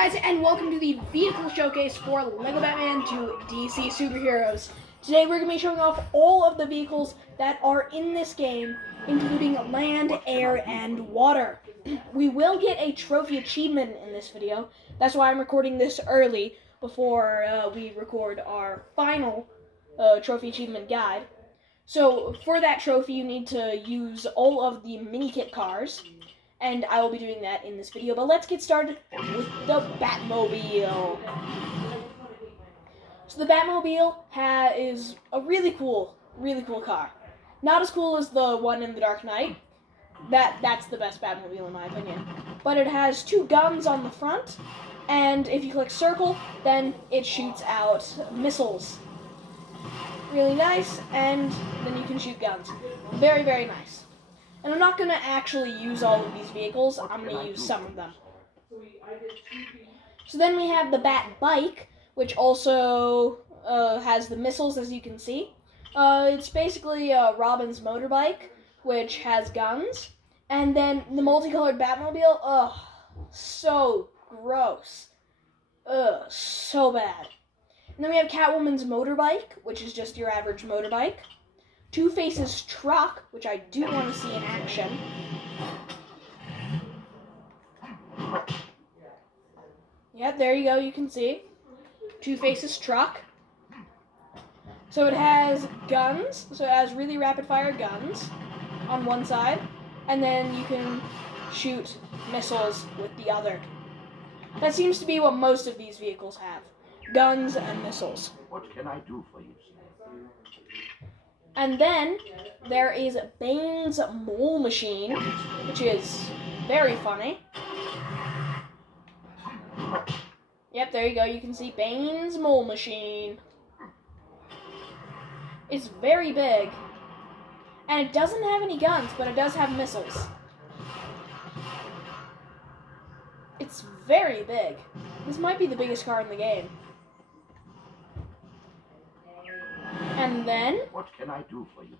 guys, and welcome to the vehicle showcase for LEGO Batman 2 DC Superheroes. Today we're going to be showing off all of the vehicles that are in this game, including land, air, and water. We will get a trophy achievement in this video. That's why I'm recording this early before we record our final trophy achievement guide. So for that trophy, you need to use all of the Minikit cars. And I will be doing that in this video. But let's get started with the Batmobile. So the Batmobile is a really cool car. Not as cool as the one in The Dark Knight. That's the best Batmobile in my opinion. But it has two guns on the front, and if you click circle, then it shoots out missiles. Really nice, and then you can shoot guns. Very, very nice. And I'm not going to actually use all of these vehicles. I'm going to use some of them. So then we have the Bat Bike, which also has the missiles, as you can see. It's basically Robin's motorbike, which has guns. And then the multicolored Batmobile, ugh, so gross. Ugh, so bad. And then we have Catwoman's motorbike, which is just your average motorbike. Two-Face's truck, which I do want to see in action. Yeah, there you go, you can see. Two-Face's truck. So it has guns, so it has really rapid-fire guns on one side, and then you can shoot missiles with the other. That seems to be what most of these vehicles have. Guns and missiles. What can I do for you, sir? And then there is Bane's Mole Machine, which is very funny. Yep, there you go. You can see Bane's Mole Machine. It's very big. And it doesn't have any guns, but it does have missiles. It's very big. This might be the biggest car in the game. And then, what can I do for you,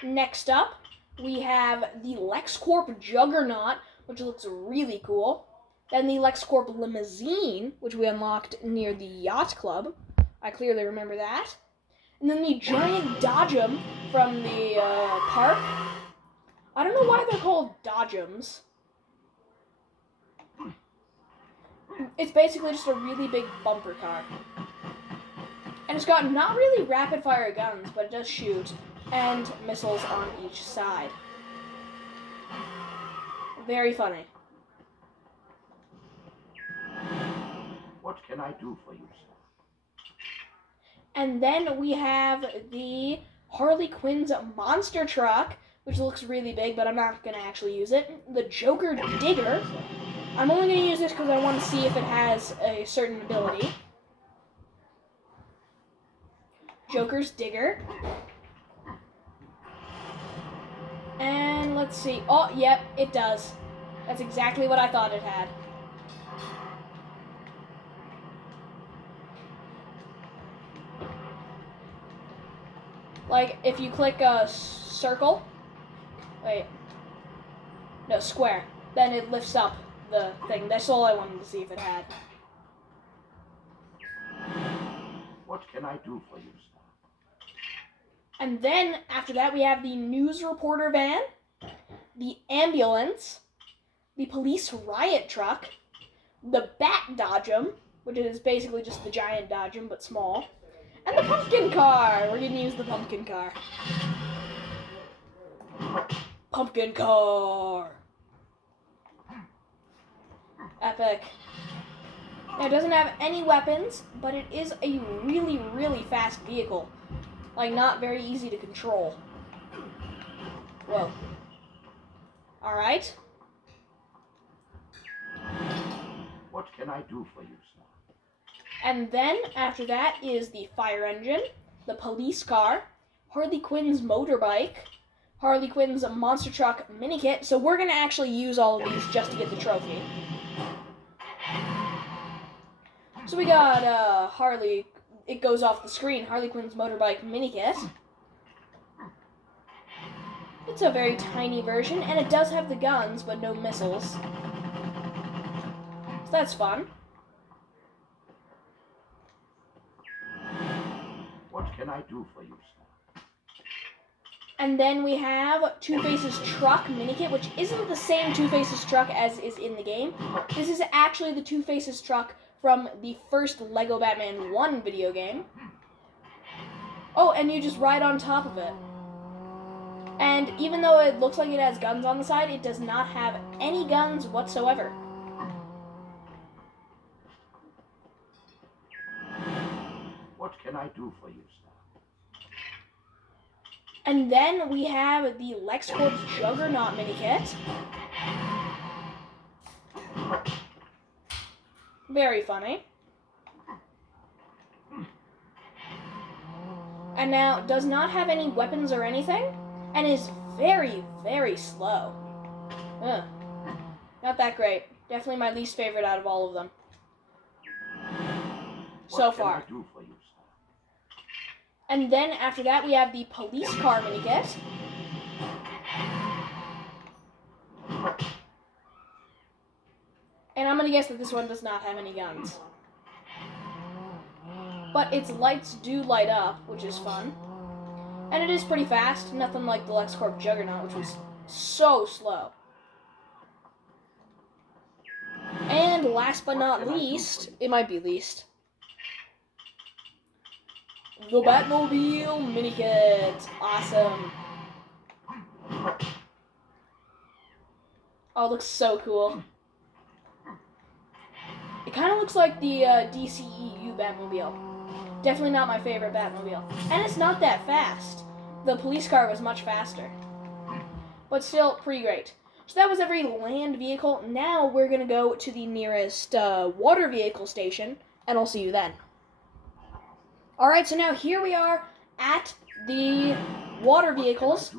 sir? Next up, we have the LexCorp Juggernaut, which looks really cool. Then the LexCorp Limousine, which we unlocked near the Yacht Club. I clearly remember that. And then the giant Dodgem from the park. I don't know why they're called Dodgems. It's basically just a really big bumper car. And it's got not really rapid-fire guns, but it does shoot, and missiles on each side. Very funny. What can I do for you, sir? And then we have the Harley Quinn's monster truck, which looks really big, but I'm not going to actually use it. The Joker Digger. I'm only going to use this because I want to see if it has a certain ability. Joker's Digger. And let's see. Oh, yep, it does. That's exactly what I thought it had. Like, if you click a circle, square, then it lifts up the thing. That's all I wanted to see if it had. What can I do for you, sir? And then, after that, we have the news reporter van, the ambulance, the police riot truck, the Bat Dodgem, which is basically just the giant Dodgem, but small, and the pumpkin car. We're going to use the pumpkin car. Pumpkin car. Epic. Now, it doesn't have any weapons, but it is a really, really fast vehicle. Like, not very easy to control. Whoa. Alright. What can I do for you, sir? And then, after that, is the fire engine, the police car, Harley Quinn's motorbike, Harley Quinn's monster truck Minikit. So we're going to actually use all of these just to get the trophy. So we got Harley... It goes off the screen, Harley Quinn's motorbike Minikit. It's a very tiny version, and it does have the guns, but no missiles. So that's fun. What can I do for you, sir? And then we have Two-Face's truck Minikit, which isn't the same Two-Face's truck as is in the game. This is actually the Two-Face's truck from the first Lego Batman 1 video game. Oh, and you just ride on top of it. And even though it looks like it has guns on the side, it does not have any guns whatsoever. What can I do for you, sir? And then we have the LexCorp Juggernaut Minikit. Very funny. And now does not have any weapons or anything, and is very, very slow. Ugh. Not that great. Definitely my least favorite out of all of them. So far. What can I do for you, sir? And then after that we have the police car Minikit. And I'm gonna guess that this one does not have any guns. But its lights do light up, which is fun. And it is pretty fast, nothing like the LexCorp Juggernaut, which was so slow. And last but not least, it might be least, the Batmobile Minikit. Awesome. Oh, it looks so cool. It kind of looks like the DCEU Batmobile. Definitely not my favorite Batmobile. And it's not that fast. The police car was much faster. But still, pretty great. So that was every land vehicle. Now we're going to go to the nearest water vehicle station, and I'll see you then. Alright, so now here we are at the water vehicles.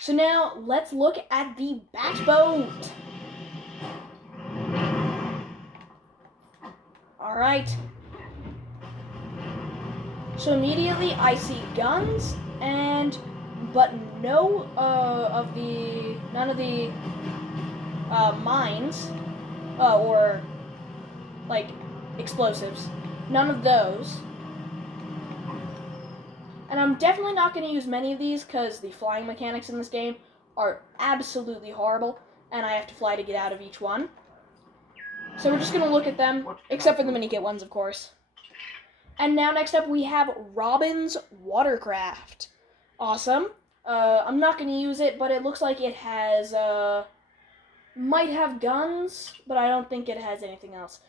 So now let's look at the Batboat. Alright. So immediately I see guns but none of the mines or like explosives. None of those. And I'm definitely not going to use many of these because the flying mechanics in this game are absolutely horrible and I have to fly to get out of each one. So we're just going to look at them, except for the Minikit ones, of course. And now next up we have Robin's Watercraft. Awesome. I'm not going to use it, but it looks like it has, might have guns, but I don't think it has anything else.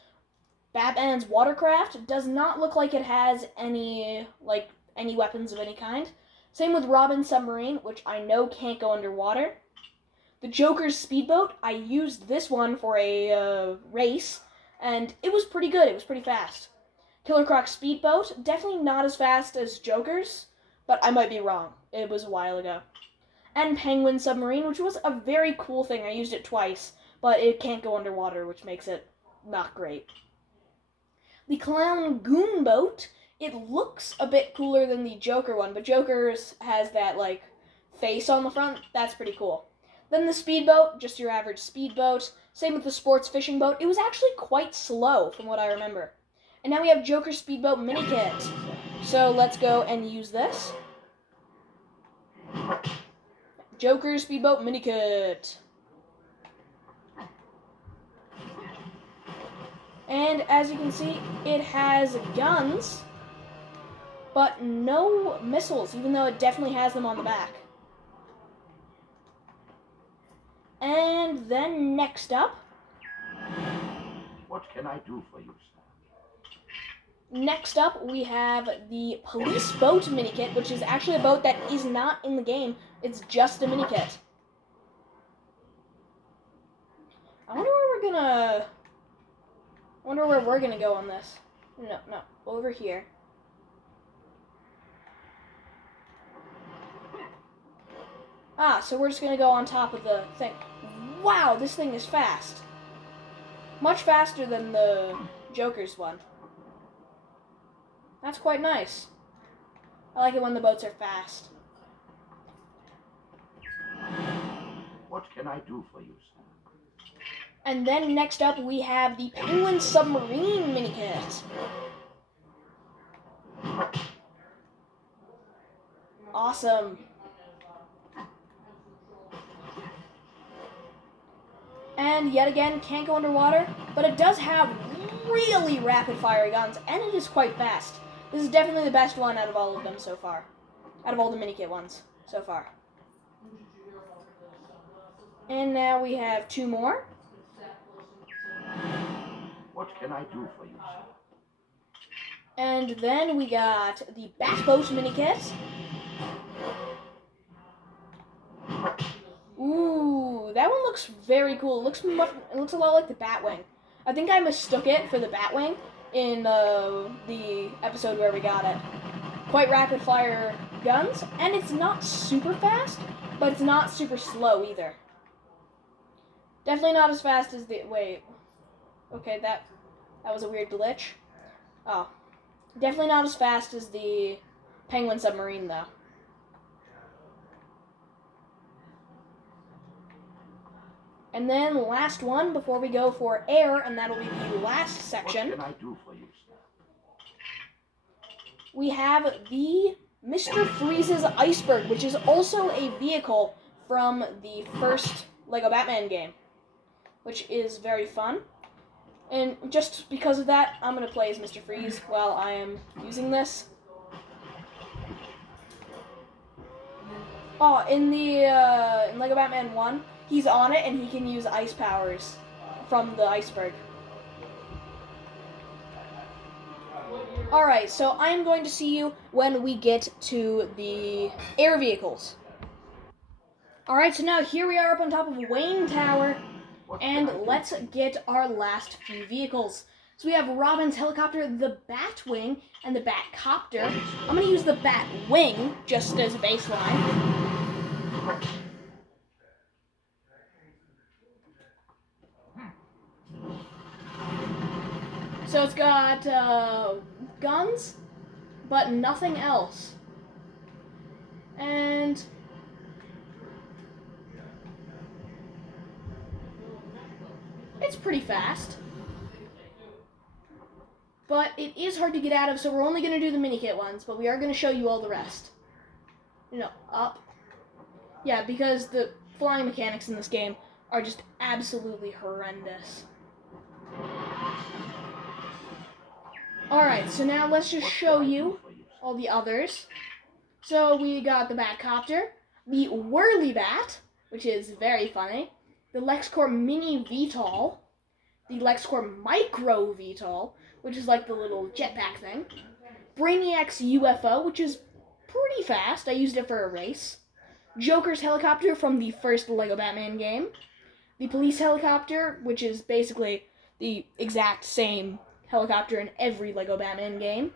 Batman's Watercraft does not look like it has any weapons of any kind. Same with Robin's Submarine, which I know can't go underwater. The Joker's Speedboat, I used this one for a race, and it was pretty good. It was pretty fast. Killer Croc's Speedboat, definitely not as fast as Joker's, but I might be wrong. It was a while ago. And Penguin Submarine, which was a very cool thing. I used it twice, but it can't go underwater, which makes it not great. The Clown Goon Boat, it looks a bit cooler than the Joker one, but Joker's has that, like, face on the front. That's pretty cool. Then the Speedboat, just your average speedboat. Same with the Sports Fishing Boat. It was actually quite slow, from what I remember. And now we have Joker Speedboat Minikit. So let's go and use this. Joker Speedboat Minikit. And as you can see, it has guns, but no missiles, even though it definitely has them on the back. And then next up, what can I do for you, sir? Next up, we have the Police Boat Minikit, which is actually a boat that is not in the game. It's just a Minikit. I wonder where we're gonna go on this. No, over here. Ah, so we're just gonna go on top of the thing. Wow, this thing is fast. Much faster than the Joker's one. That's quite nice. I like it when the boats are fast. What can I do for you, sir? And then next up we have the Penguin Submarine Minikit. Awesome. And yet again, can't go underwater, but it does have really rapid fire guns, and it is quite fast. This is definitely the best one out of all of them so far. Out of all the Minikit ones so far. And now we have two more. What can I do for you, sir? And then we got the Batboat Minikit. Ooh, that one looks very cool. It looks a lot like the Batwing. I think I mistook it for the Batwing in the episode where we got it. Quite rapid fire guns, and it's not super fast, but it's not super slow either. Definitely not as fast as the wait. Okay, that was a weird glitch. Oh, definitely not as fast as the Penguin Submarine though. And then last one before we go for air, and that'll be the last section. What can I do for you, sir? We have the Mr. Freeze's Iceberg, which is also a vehicle from the first Lego Batman game, which is very fun. And just because of that, I'm going to play as Mr. Freeze while I am using this. Oh, in Lego Batman 1, he's on it and he can use ice powers from the iceberg. Alright, so I am going to see you when we get to the air vehicles. Alright, so now here we are up on top of Wayne Tower, and let's get our last few vehicles. So we have Robin's helicopter, the Batwing, and the Batcopter. I'm going to use the Batwing just as a baseline. So it's got guns, but nothing else. And it's pretty fast. But it is hard to get out of, so we're only going to do the Minikit ones, but we are going to show you all the rest. Up. Yeah, because the flying mechanics in this game are just absolutely horrendous. Alright, so now let's just show you all the others. So we got the Batcopter, the Whirly Bat, which is very funny, the LexCorp Mini VTOL, the LexCorp Micro VTOL, which is like the little jetpack thing, Brainiac's UFO, which is pretty fast. I used it for a race. Joker's helicopter from the first Lego Batman game. The police helicopter, which is basically the exact same helicopter in every Lego Batman game.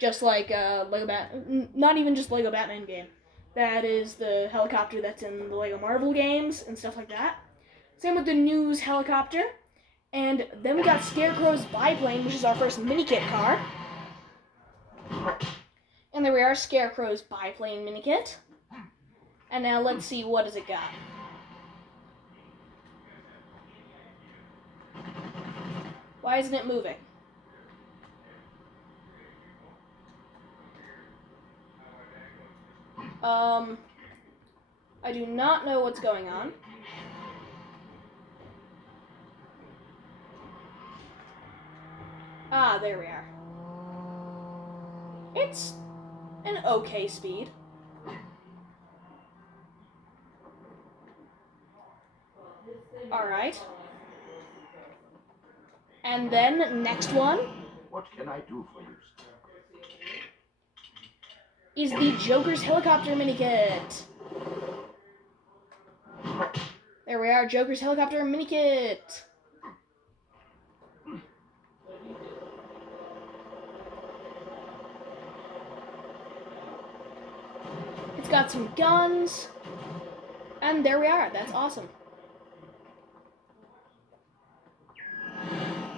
Just like not even just Lego Batman game. That is the helicopter that's in the Lego Marvel games and stuff like that. Same with the News helicopter. And then we got Scarecrow's biplane, which is our first Minikit car. And there we are, Scarecrow's biplane Minikit. And now let's see, what does it got? Why isn't it moving? I do not know what's going on. Ah, there we are. It's an okay speed. Alright. And then, next one. What can I do for you, sir? Is the Joker's helicopter Minikit. There we are, Joker's helicopter Minikit. It's got some guns. And there we are, that's awesome.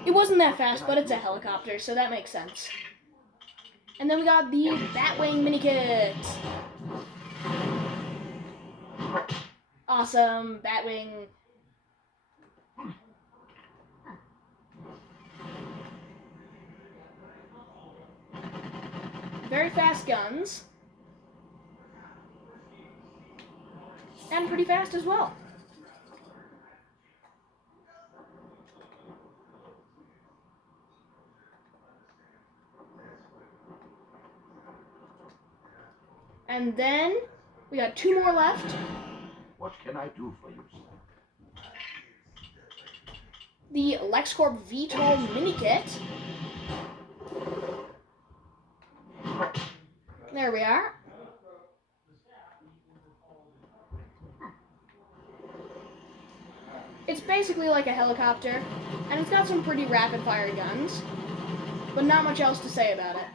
It wasn't that fast, but it's a helicopter, so that makes sense. And then we got the Batwing Minikit. Awesome, Batwing. very fast guns. And pretty fast as well. And then we got 2 more left. What can I do for you, sir? The LexCorp VTOL Minikit. There we are. It's basically like a helicopter, and it's got some pretty rapid-fire guns, but not much else to say about it.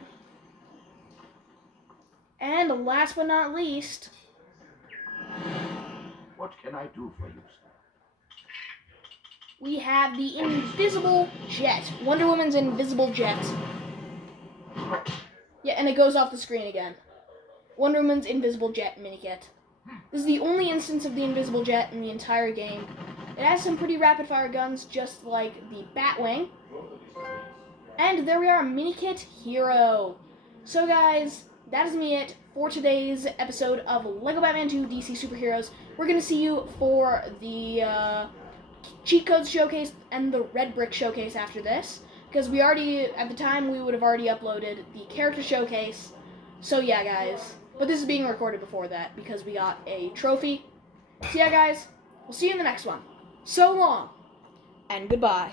And last but not least, What can I do for you, sir? we have the Invisible Jet. Wonder Woman's Invisible Jet. Yeah, and it goes off the screen again. Wonder Woman's Invisible Jet Minikit. This is the only instance of the Invisible Jet in the entire game. It has some pretty rapid-fire guns, just like the Batwing. And there we are, Minikit Hero. So guys, that is me it for today's episode of LEGO Batman 2 DC Superheroes. We're going to see you for the cheat codes showcase and the red brick showcase after this. Because we already, at the time, we would have already uploaded the character showcase. So yeah, guys. But this is being recorded before that because we got a trophy. So yeah, guys, we'll see you in the next one. So long, and goodbye.